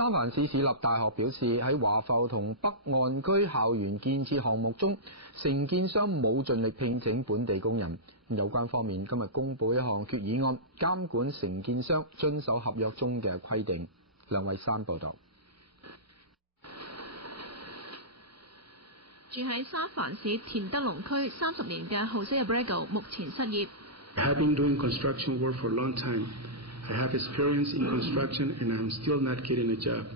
三藩市市立大學表示，喺華埠同北岸區校園建設項目中，承建商冇盡力聘請本地工人。有關方面今日公布一項決議案，監管承建商遵守合約中嘅規定。梁慧珊報道。住喺三藩市田德隆區30年嘅 Jose Abrego 目前失業。I have been doing construction work for a long time. I have experience in construction and I'm still not getting a job.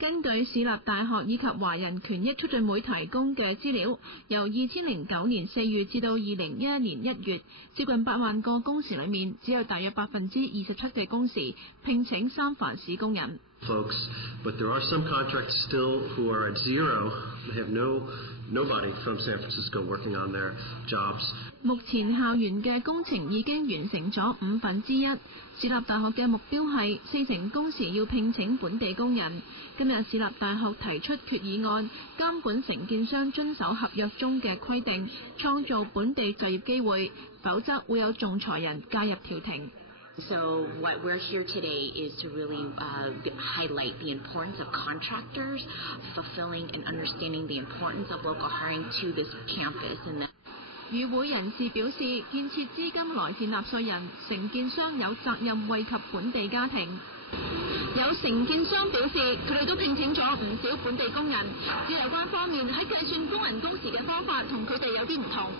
根據市立大學以及華人權益促進會提供嘅資料，由2009年4月至到2011年1月，接近8萬個工時裏面，只有大約27%嘅工時聘請三藩市工人。Folks, but there are some contracts still who are at zero. They have nobody from San Francisco working on their jobs. 目前校園嘅工程已經完成咗1/5。市立大學嘅目標係40%工時要聘請本地工人。今日市立大學提出決議案，監管承建商遵守合約中嘅規定，創造本地就業機會，否則會有仲裁人介入調停。So what we're here today is to really highlight the importance of contractors fulfilling and understanding the importance of local hiring to this campus. And that 與會人士表示，建設資金來自納稅人，承建商有責任惠及本地家庭。有承建商表示，佢哋都聘請咗唔少本地工人，只有關方面喺計算工人工時嘅方法同佢哋有啲唔同。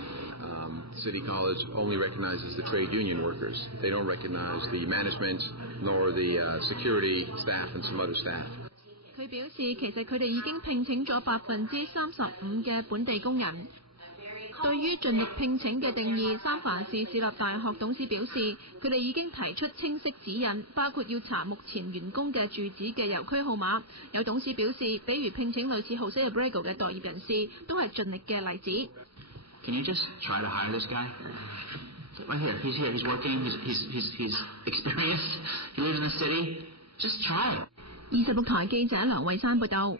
City College only recognizes the trade union workers. They don't recognize the management nor the security staff and some other staff. 佢表示，其實佢哋已經聘請咗35%嘅本地工人。對於盡力聘請嘅定義，三藩市市立大學董事表示，佢哋已經提出清晰指引，包括要查目前員工嘅住址嘅郵區號碼。有董事表示，比如聘請類似 Jose Abrego 嘅待業人士，都係盡力嘅例子。Can you just try to hire this guy? Right here. He's here. He's working. He's experienced. He lives in the city. Just try it. 26台記者梁慧珊報道。